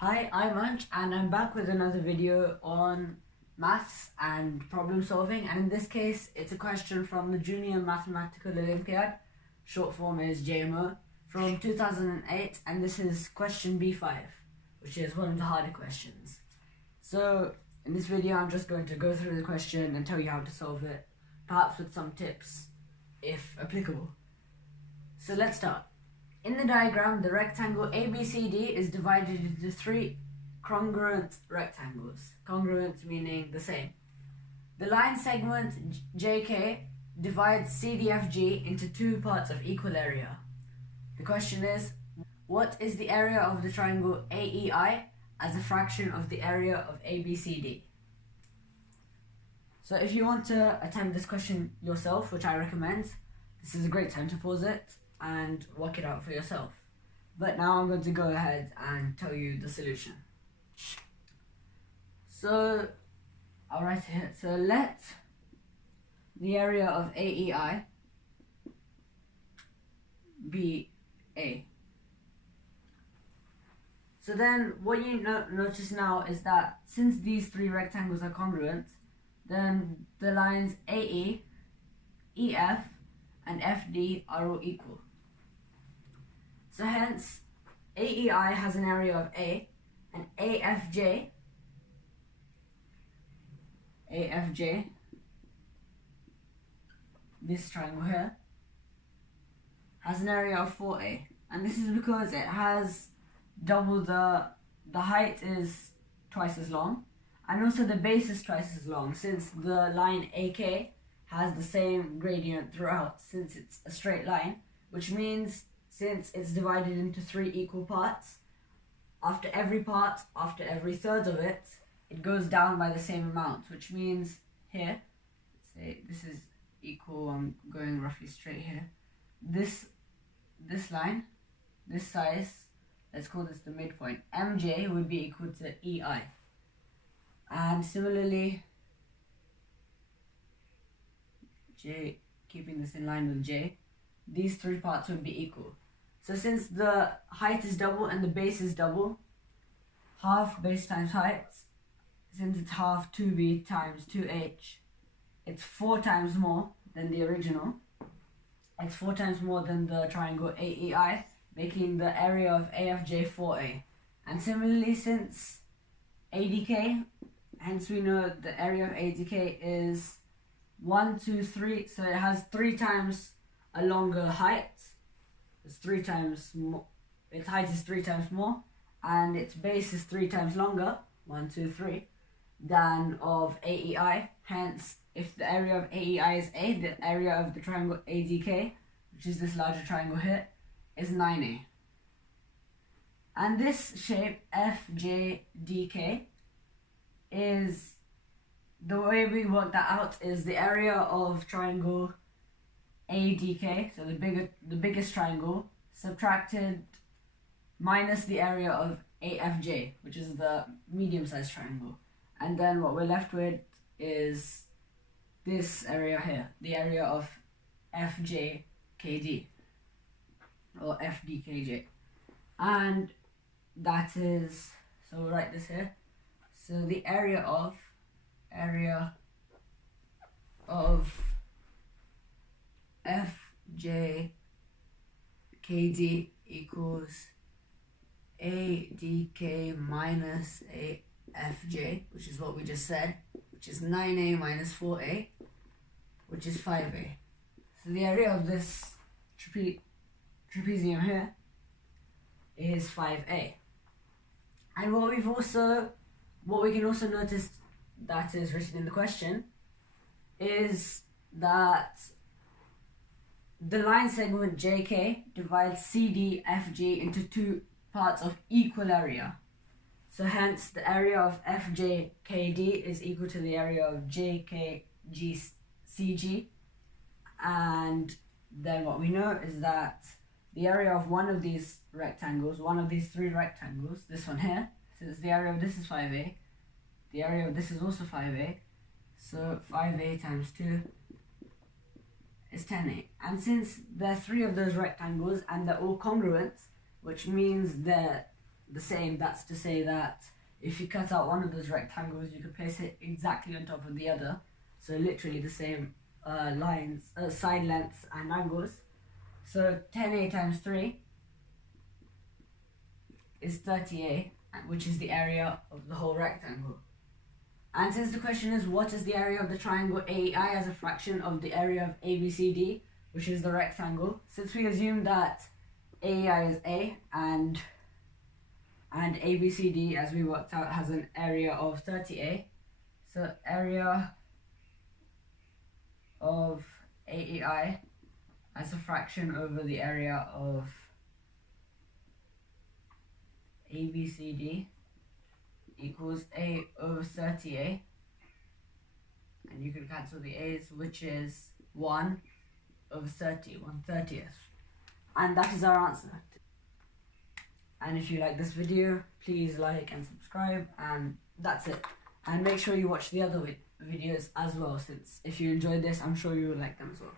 Hi, I'm Ansh and I'm back with another video on maths and problem solving, and in this case it's a question from the Junior Mathematical Olympiad, short form is JMO, from 2008, and this is question B5, which is one of the harder questions. So in this video I'm just going to go through the question and tell you how to solve it, perhaps with some tips if applicable. So let's start. In the diagram, the rectangle ABCD is divided into three congruent rectangles. Congruent meaning the same. The line segment JK divides CDFG into two parts of equal area. The question is, what is the area of the triangle AEI as a fraction of the area of ABCD? So if you want to attempt this question yourself, which I recommend, this is a great time to pause it and work it out for yourself. But now I'm going to go ahead and tell you the solution. So I'll write it here. So let the area of AEI be A. So then what you notice now is that since these three rectangles are congruent, then the lines AE, EF and FD are all equal. So hence, AEI has an area of A, and AFJ, this triangle here, has an area of 4A. And this is because it has double the height is twice as long, and also the base is twice as long, since the line AK has the same gradient throughout, since it's a straight line, which means since it's divided into three equal parts, after every third of it, it goes down by the same amount, which means here, let's say this is equal, I'm going roughly straight here, this line, this size, let's call this the midpoint, MJ would be equal to EI. And similarly, J, keeping this in line with J, these three parts would be equal. So since the height is double and the base is double, half base times height, since it's half 2b times 2h, it's 4 times more than the original. It's 4 times more than the triangle AEI, making the area of AFJ 4A. And similarly, since ADK, hence we know the area of ADK is 1, 2, 3, so it has 3 times a longer height. It's 3 times more, its height is 3 times more, and its base is 3 times longer, 1, 2, 3, than of AEI. Hence, if the area of AEI is A, the area of the triangle ADK, which is this larger triangle here, is 9A. And this shape FJDK is, the way we work that out is the area of triangle ADK, so the biggest triangle, subtracted minus the area of AFJ, which is the medium-sized triangle. And then what we're left with is this area here, the area of FJKD, or FDKJ. And that is, so we'll write this here. So the area of FJKD equals ADK minus AFJ, which is what we just said, which is 9A minus 4A, which is 5A. So the area of this trapezium here is 5A. And what we can also notice that is written in the question is that the line segment JK divides CDFG into two parts of equal area. So hence the area of FJKD is equal to the area of JKGCG. And then what we know is that the area of one of these rectangles, one of these three rectangles, this one here, since the area of this is 5A, the area of this is also 5A, so 5A times 2 is 10A. And since there are three of those rectangles and they're all congruent, which means that the same, that's to say that if you cut out one of those rectangles, you could place it exactly on top of the other. So literally the same lines, side lengths and angles. So 10a times 3 is 30a, which is the area of the whole rectangle. And since the question is what is the area of the triangle AEI as a fraction of the area of ABCD, which is the rectangle, since we assume that AEI is A and ABCD, as we worked out, has an area of 30a, so area of AEI as a fraction over the area of ABCD equals A over 30a, and you can cancel the a's, which is 1 over 30, 1/30th. And that is our answer. And if you like this video, please like and subscribe, and that's it. And make sure you watch the other videos as well, since if you enjoyed this, I'm sure you will like them as well.